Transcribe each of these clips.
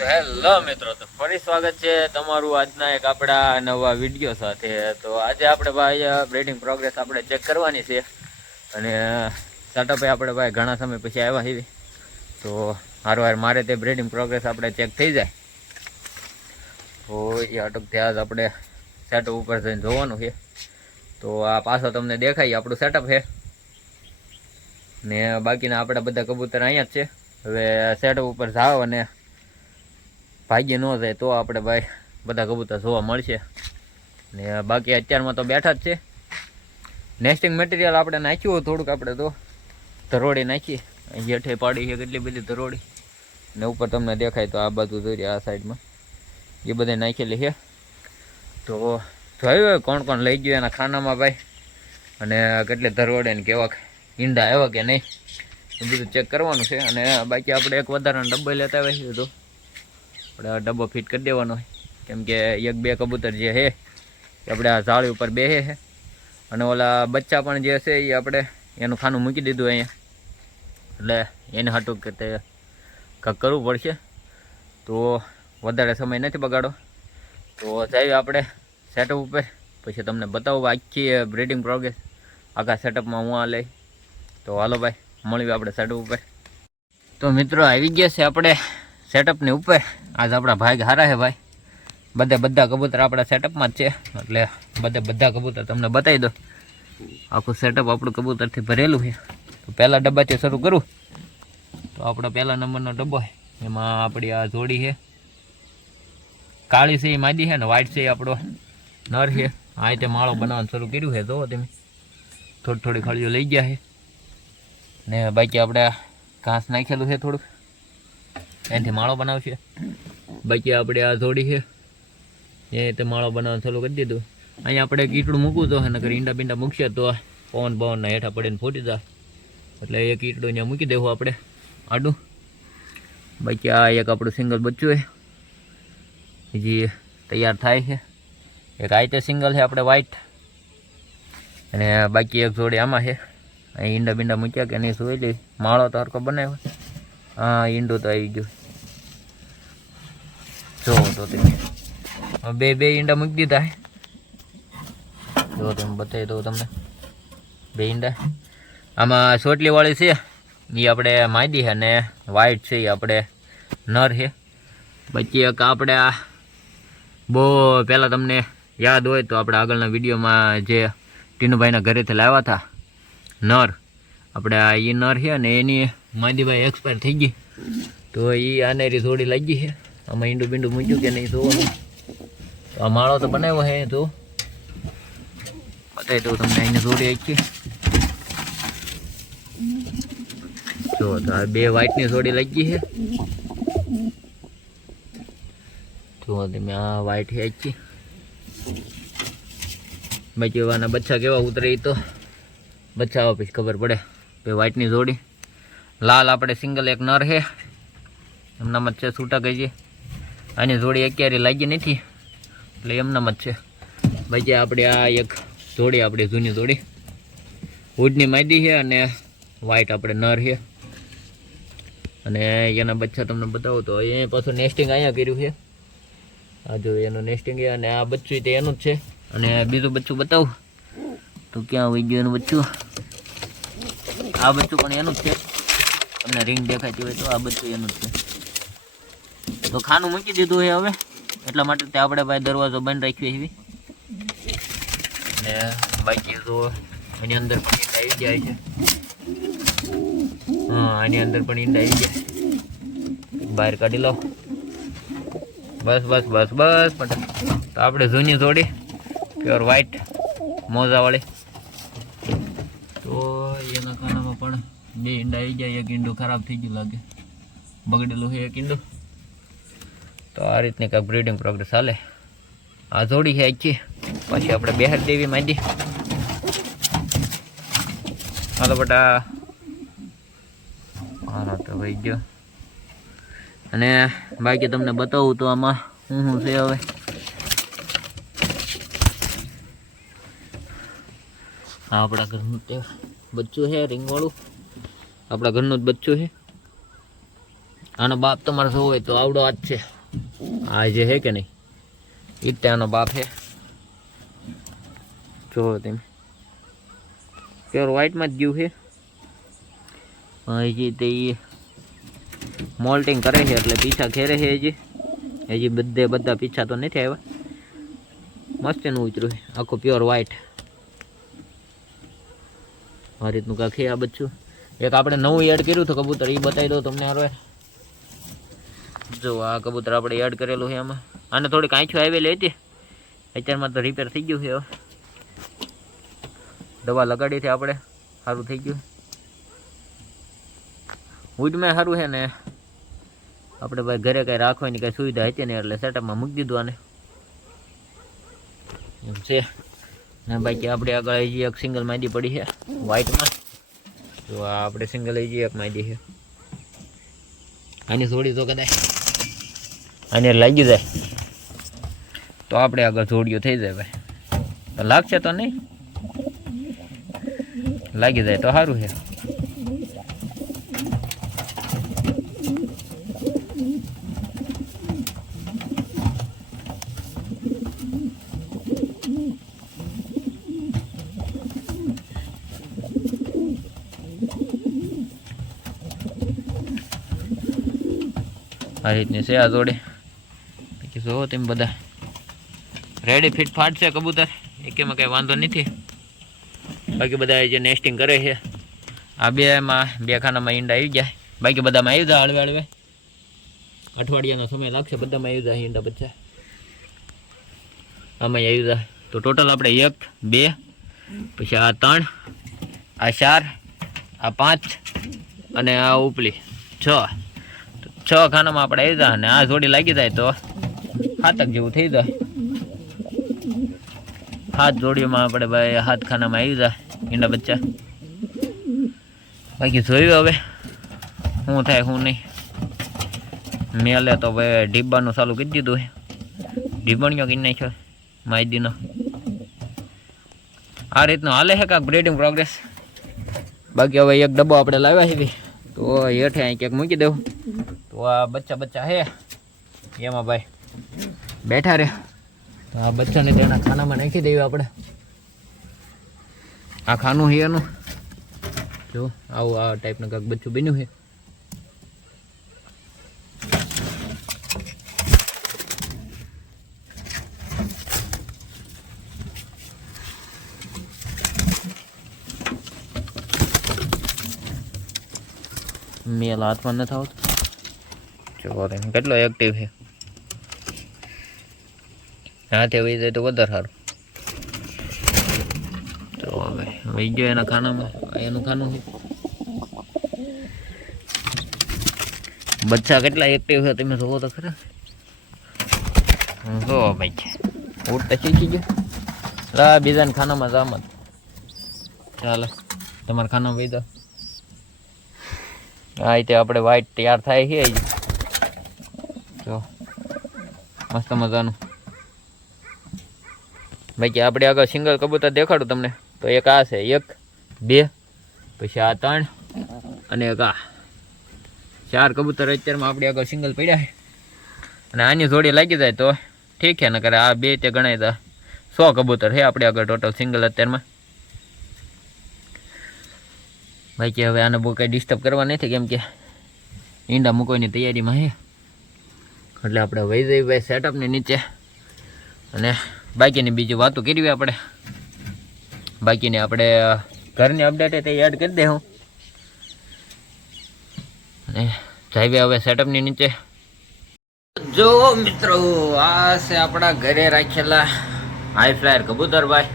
તો હેલો મિત્રો, તો ફરી સ્વાગત છે તમારું આજના એક આપણા નવા વિડીયો સાથે. તો આજે આપણે ભાઈ બ્રીડિંગ પ્રોગ્રેસ આપણે ચેક કરવાની છે અને સેટઅપ આપણે ભાઈ ઘણા સમય પછી આવ્યા છીએ. તો હારવાર મારે તે બ્રીડિંગ પ્રોગ્રેસ આપણે ચેક થઈ જાય તો એ અટકથી આજ આપણે સેટઅપ ઉપર જઈને જોવાનું છે. તો આ પાછો તમને દેખાય આપણું સેટઅપ છે ને બાકીના આપણા બધા કબૂતર અહીંયા જ છે. હવે સેટઅપ ઉપર જાઓ અને ભાગ્ય ન જાય તો આપણે ભાઈ બધા કબૂતર જોવા મળશે. ને બાકી અત્યારમાં તો બેઠા જ છે. નેસ્ટિંગ મટીરિયલ આપણે નાખ્યું હોય થોડુંક, આપણે તો ધરોડી નાખીએ. અહીં હેઠે પાડી છે કેટલી બધી ધરોડી ને ઉપર તમને દેખાય તો આ બાજુ જોઈ આ સાઈડમાં એ બધે નાખેલી છે. તો જોયું કોણ કોણ લઈ ગયું એના ખાનામાં ભાઈ, અને કેટલી ધરોડે ને કેવા ઈંડા આવ્યા કે નહીં એ બધું ચેક કરવાનું છે. અને બાકી આપણે એક વધારાનો ડબ્બો લેતા આવીએ છીએ તો આપણે આ ડબ્બો ફિટ કરી દેવાનો હોય, કેમ કે એક બે કબૂતર જે છે એ આપણે આ ઝાડી ઉપર બેસે છે અને ઓલા બચ્ચા પણ જે છે એ આપણે એનું ખાનું મૂકી દીધું અહીંયા, એટલે એને હાટું કે તે કાંઈક કરવું પડશે. તો વધારે સમય નથી બગાડો, તો જઈએ આપણે સેટઅપ ઉપર. પછી તમને બતાવું આખી બ્રીડિંગ પ્રોગ્રેસ આખા સેટઅપમાં હું આ લઈ. તો હાલો ભાઈ મળીએ આપણે સેટઅપ ઉપર. તો મિત્રો આવી ગયા છે આપણે સેટઅપની ઉપર. આજ આપણા ભાગ હારા છે ભાઈ, બધા કબૂતર આપણા સેટઅપમાં જ છે, એટલે બધા કબૂતર તમને બતાવી દો. આખું સેટઅપ આપણું કબૂતરથી ભરેલું છે. તો પહેલા ડબ્બાથી શરૂ કરું તો આપણો પહેલા નંબરનો ડબ્બો છે, એમાં આપણી આ જોડી છે. કાળી છે એ માદી છે ને વ્હાઈટ છે એ આપણો નર છે. આ રીતે માળો બનાવવાનું શરૂ કર્યું છે. જુઓ તમે થોડી ખળીઓ લઈ ગયા છે ને બાકી આપણે ઘાસ નાખેલું છે થોડુંક, એનાથી માળો બનાવશે. બાકી આપણે આ જોડી છે એ રીતે માળો બનાવવાનું ચાલુ કરી દીધું. અહીંયા આપણે કીટડું મૂકવું તો નકર ઈંડા બીંડા મૂકશે તો પવનના હેઠા પડીને ફૂટી જાય, એટલે એ કીટડું અહીંયા મૂકી દેવું આપણે આડું. બાકી આ એક આપણું સિંગલ બચ્ચું છે હજી તૈયાર થાય છે. એક આ રીતે સિંગલ છે આપણે વ્હાઈટ, અને બાકી એક જોડી આમાં છે. અહીં ઈંડા બીંડા મૂક્યા કે નહીં જોઈ લઈ. માળો તો હરકો બનાવ્યો. હા ઈંડું તો આવી ગયું. જો તો તમે બે ઈંડા મૂકી દીધા છે. જો તમે બતાવી દઉં તમને બે ઈંડા. આમાં સોટલીવાળી છે એ આપણે માદી છે અને વ્હાઈટ છે એ આપણે નર છે. બાકી એક આપણે આ બહુ પહેલાં તમને યાદ હોય તો આપણે આગળના વિડીયોમાં જે ટીનુભાઈના ઘરેથી લાવ્યા હતા નર, આપણે આ એ નર છે અને એની માદીભાઈ એક્સપાયર થઈ ગઈ, તો એ આનેરી થોડી લાગી છે. આમાં ઈંડું બીંડું મૂક્યું કે નહીં જોવાનું. તો આ માળો તો બનાવ્યો છે. તો બતાવી દઉં તમને એને થોડી આખી. જો તો આ બે વ્હાઈટની થોડી લાગી છે. જો તમે આ વ્હાઈટ છે આખી. બાકી એવાના બચ્ચા કેવા ઉતરે તો બચ્ચા આવા પછી ખબર પડે. બે વ્હાઈટની જોડી. લાલ આપણે સિંગલ એક નર છે એમનામાં જ છે, છૂટા ગઈ છે. આની જોડી અત્યારે લાગી નથી એટલે એમનામાં જ છે. બાકી આપણે આ એક જોડી આપણી જૂની જોડી વુડની માદી છે અને વ્હાઈટ આપણે નર છે. અને એના બચ્ચા તમને બતાવું તો એ પાછું નેસ્ટિંગ અહીંયા કર્યું છે. આ જો એનું નેસ્ટિંગ છે અને આ બચ્ચું તે એનું જ છે. અને બીજું બચ્ચું બતાવું તો ક્યાં વહી ગયું એનું બચ્ચું. આ બચ્ચું પણ એનું જ છે. તમને રિંગ દેખાતી હોય તો આ બચ્ચું એનું જ છે. તો ખાનું મૂકી દીધું છે હવે, એટલા માટે તે આપણે ભાઈ દરવાજો બંધ રાખ્યો એવી. ને બાકી તો એની અંદર પણ ઈંડા આવી જાય છે. હા આની અંદર પણ ઈંડા આવી જાય. બહાર કાઢી લો. બસ પણ તો આપણે જૂની જોડી પ્યોર વ્હાઈટ મોજાવાળી, તો એના ખાનામાં પણ બે ઈંડા આવી જાય. એક ઈંડું ખરાબ થઈ ગયું લાગે, બગડેલું છે એક ઈંડું. તો આ રીતની કાંઈક બ્રીડિંગ પ્રોગ્રેસ હાલે. આ જોડી છે આખી. પછી આપણે બેહાર દેવી માંડી. હાલો બટા. હાલો તો ભાઈ ગયો. અને બાકી તમને બતાવું તો આમાં શું છે હવે. આ આપણા ઘરનું તે બચ્ચું છે રિંગવાળું, આપણા ઘરનું જ બચ્ચું છે. આનો બાપ તમારે શું હોય તો આવડો આ જ છે, આ જે હે કે નહીં એ જ આનો બાપ હે. જો તમે પ્યોર વ્હાઇટમાં જ ગયું છે. હજી તે મોલ્ટિંગ કરે છે એટલે પીછા ખેરે છે. હજી બધા પીછા તો નથી આવ્યા. મસ્ત એનું ઉતર્યું છે આખું પ્યોર વ્હાઇટ. આ રીતનું કાંક છે આ બચ્ચું. એક આપણે નવું એડ કર્યું હતું કબૂતર, એ બતાવી દો તમને. હારો જો આ કબૂતર આપણે એડ કરેલું છે આમાં. આને થોડીક આંખો આવેલી હતી, અત્યારમાં તો રિપેર થઈ ગયું છે. હવે દવા લગાડી છે આપણે, સારું થઈ ગયું. ઉડમાં સારું છે ને આપણે ભાઈ ઘરે કાંઈ રાખવાની કાંઈ સુવિધા હતી ને એટલે સેટઅપમાં મૂકી દીધું આને એમ છે ને. બાકી આપણે આગળ હજી એક સિંગલ માદી પડી છે વ્હાઇટમાં. તો આ આપણે સિંગલ હજી એક માદી છે. આની જોડી તો કદાચ આને લાગી જાય તો આપણે આગળ જોડીઓ થઈ જાય ભાઈ. તો લાગશે તો નહીં, લાગી જાય તો સારું છે. આ રીતની છે આ જોડે. બાકી જોવો તેમ બધા રેડી ફિટ ફાટ છે કબૂતર, એકેમાં કંઈ વાંધો નથી. બાકી બધા જે નેસ્ટિંગ કરે છે આ બે ખાનામાં ઈંડા આવી જાય. બાકી બધામાં આવી જાય હળવે અઠવાડિયાનો સમય લાગશે. બધામાં આવી જાય ઈંડા બચ્ચા, આમાં આવી જાય. તો ટોટલ આપણે 1 2 પછી આ 3 આ 4 આ 5 અને આ ઉપલી 6 ખાનામાં આપણે આવી જાય. અને આ જોડી લાગી જાય તો 7 જેવું થઈ જાય. 7 જોડીમાં આપણે ભાઈ 7 ખાનામાં આવી જાય ઈંડા બચ્ચા. બાકી જોયું હવે શું થાય શું નહીં. મેલે તો ભાઈ ઢીબાનું ચાલુ કરી દીધું છે. ઢીબણીઓ કરી નાખ્યો માહિતીનો. આ રીતનું હાલે છે કાંક બ્રીડિંગ પ્રોગ્રેસ. બાકી હવે એક ડબ્બો આપણે લાવ્યા છે તો હેઠે અહીં ક્યાંક મૂકી દેવું. તો આ બચ્ચા છે એમાં ભાઈ બેઠા રહે. તો આ બચ્ચાને તેના ખાનામાં નાખી દેવી આપણે. આ ખાનું છે એનું. જો આવું આ ટાઈપનું કાંક બચ્ચું બન્યું છે. મેલ હાથમાં નથી આવતો. જો કેટલો એક્ટિવ છે. હાથે વહી જાય તો વધારે સારું. તો હવે વહી ગયો એના ખાનામાં. એનું ખાનું છે. બચ્ચા કેટલા એક્ટિવ છે તમે જોવો તો ખરા. જો ભાઈ ઉઠતા શીખી ગયો. બીજાના ખાનામાં જામ જ. ચાલો તમારા ખાનામાં વહી દો. આ રીતે આપણે વ્હાઈટ તૈયાર થાય છે. જો મસ્ત મજાનું. બાકી આપણે આગળ સિંગલ કબૂતર દેખાડું તમને. તો એક આ છે 1 2 પછી આ 3 અને એક આ 4 કબૂતર અત્યારમાં આપણે આગળ સિંગલ પડ્યા છે. અને આની જોડી લાગી જાય તો ઠીક છે, નકર આ 2 તે ગણાય તો 100 કબૂતર છે આપણે આગળ ટોટલ સિંગલ અત્યારમાં. બાકી હવે આને બહુ કંઈ ડિસ્ટર્બ કરવા નથી, કેમ કે ઈંડા મૂકવાની તૈયારીમાં છે. એટલે આપણે વહી જઈએ ભાઈ સેટઅપની નીચે અને બાકીની બીજી વાતો કરવી આપણે. બાકીને આપણે ઘરની અપડેટ તે એડ કરી દે હું. અને જઈએ હવે સેટઅપની નીચે. જો મિત્રો આ છે આપણા ઘરે રાખેલા હાઈ ફ્લાયર કબૂતર ભાઈ.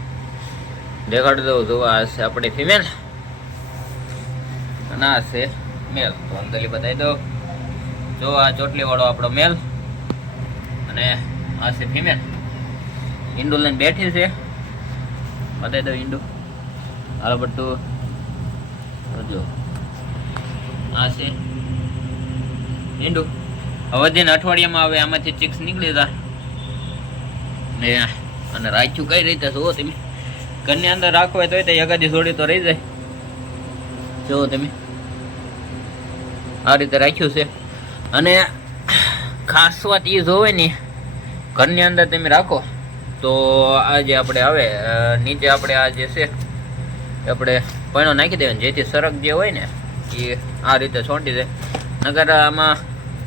દેખાડી દઉં. જો આ છે આપણી ફિમેલ અને આ છે મેલ. તો અંદરલી બતાવી દો. જો આ ચોટલી વાળો આપણો મેલ અને આ છે ફિમેલ. ઈંડું લઈને બેઠી છે. બતાવી દો ઈંડું. હાલો બટ્ટું. જો આ છે ઈંડું. હવે દિન અઠવાડિયામાં હવે આમાંથી ચિક્સ નીકળી જાય. અને રાખ્યું કઈ રીતે જુઓ તમે. ઘરની અંદર રાખવું હોય તો એકાદી જોડી તો રહી જાય. જુઓ તમે આ રીતે રાખ્યું છે. અને ખાસ વાત એ જોવે ને, ઘરની અંદર તમે રાખો તો આ જે આપણે આવે નીચે આપણે આ જે છે આપણે પૈણો નાખી દેવાનો, જેથી સરક જે હોય ને એ આ રીતે છોંટી જાય. નકર આમાં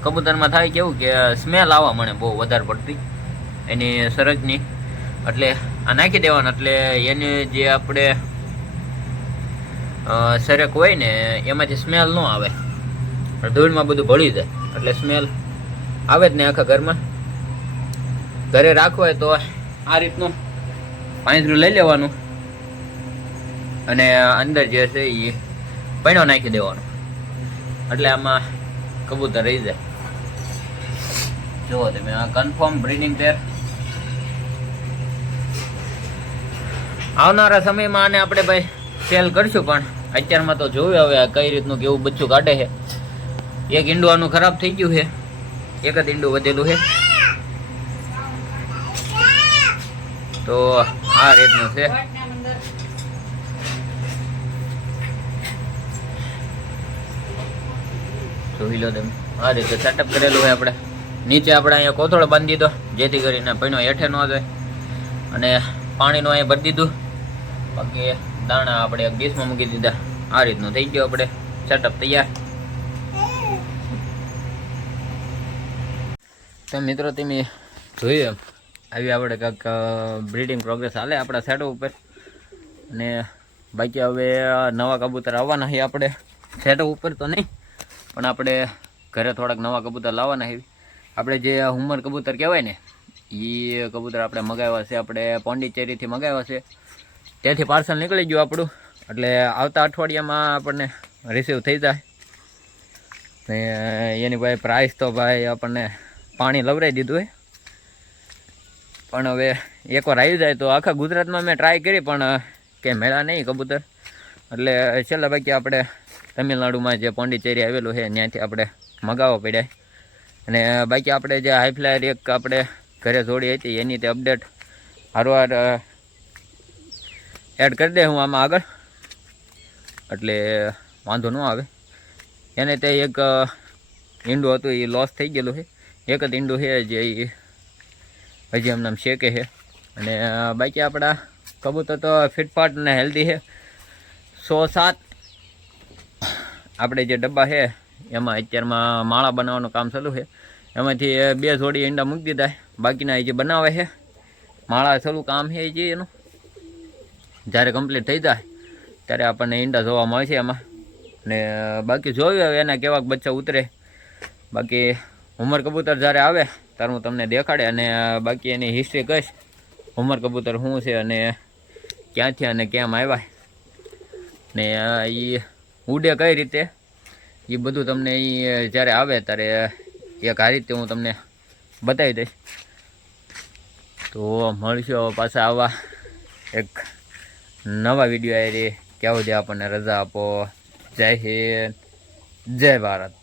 કબૂતરમાં થાય કેવું કે સ્મેલ આવવા મળે બહુ વધારે પડતી એની સરકની. એટલે આ નાખી દેવાનું, એટલે એની જે આપણે સરક હોય ને એમાંથી સ્મેલ ન આવે, ધૂળમાં બધું ભળી જાય એટલે સ્મેલ આવે જ ને આખા ઘરમાં. ઘરે રાખવું હોય તો આ રીતનું પાંજરું લઈ લેવાનું અને અંદર જે છે એ પૈણો નાખી દેવાનો, એટલે આમાં કબૂતર રહી જાય. જુઓ તમે આ કન્ફર્મ બ્રીડિંગ પેર. આવનારા સમયમાં આને આપણે ભાઈ સેલ કરશું, પણ અત્યારમાં તો જોયું હવે કઈ રીતનું કેવું બચ્ચું કાઢે છે. એક ઈંડું આનું ખરાબ થઈ ગયું છે, એક જ ઈંડું વધેલું છે. તો આ રીતનું છે. જોઈ લો તમે આ રીતે સેટઅપ કરેલું હોય. આપણે નીચે આપણે અહીંયા કોથળો બાંધી દીધો, જેથી કરીને પૈણો હેઠે ન જાય, અને પાણીનું અહીંયા ભરી દીધું. બાકી દાણા આપણે એક ડીશમાં મૂકી દીધા. આ રીતનું થઈ ગયું આપણે સેટઅપ તૈયાર. તો મિત્રો તમે જોયું આવી આપણે કાંઈક બ્રીડિંગ પ્રોગ્રેસ હાલે આપણા સેટઅપ ઉપર. અને બાકી હવે નવા કબૂતર આવવાના છે આપણે સેટઅપ ઉપર તો નહીં, પણ આપણે ઘરે થોડાક નવા કબૂતર લાવવાના છે. આપણે જે હુમર કબૂતર કહેવાય ને એ કબૂતર આપણે મગાવ્યા છે, આપણે પોંડિચેરીથી મગાવ્યા છે. ત્યાંથી પાર્સલ નીકળી ગયું આપણું, એટલે આવતા અઠવાડિયામાં આપણને રિસીવ થઈ જાય. ને એની ભાઈ પ્રાઇસ તો ભાઈ આપણને પાણી લવરાઈ દીધું હોય, પણ હવે એકવાર આવી જાય તો આખા ગુજરાતમાં મેં ટ્રાય કરી, પણ કંઈ મેળા નહીં કબૂતર. એટલે છેલ્લા બાકી આપણે તમિલનાડુમાં જે પોંડિચેરી આવેલું છે ત્યાંથી આપણે મગાવવા પડ્યા. અને બાકી આપણે જે હાઈફ્લાયર એક આપણે ઘરે જોડી હતી એની તે અપડેટ હારવાર એડ કરી દે હું આમાં આગળ, એટલે વાંધો ન આવે. એને તે એક ઈંડું હતું એ લોસ થઈ ગયેલું છે, એક જ ઈંડું છે જે હજી એમનામ શેકે છે. અને બાકી આપણા કબૂતર તો ફિટફાટ અને હેલ્ધી છે. 107 આપણે જે ડબ્બા છે એમાં અત્યારમાં માળા બનાવવાનું કામ ચાલુ છે. એમાંથી 2 જોડી ઈંડા મૂકી દીધા, બાકીના જે બનાવે છે માળા ચાલુ કામ છે જે એનું. જ્યારે કમ્પ્લીટ થઈ જાય ત્યારે આપણને ઈંડા જોવા મળશે એમાં. ને બાકી જોયું હવે એના કેવાક બચ્ચા ઉતરે. બાકી હુમર કબૂતર જ્યારે આવે ત્યારે હું તમને દેખાડે, અને બાકી એની હિસ્ટ્રી કહીશ, હુમર કબૂતર શું છે અને ક્યાંથી અને કેમ આવ્યા ને એ ઉડે કઈ રીતે, એ બધું તમને એ જ્યારે આવે ત્યારે એક આ રીતે હું તમને બતાવી દઈશ. તો મળશું પાછા આવા એક નવા વિડીયો આવી. ત્યાં સુધી આપણને રજા આપો. જય હિન્દ, જય ભારત.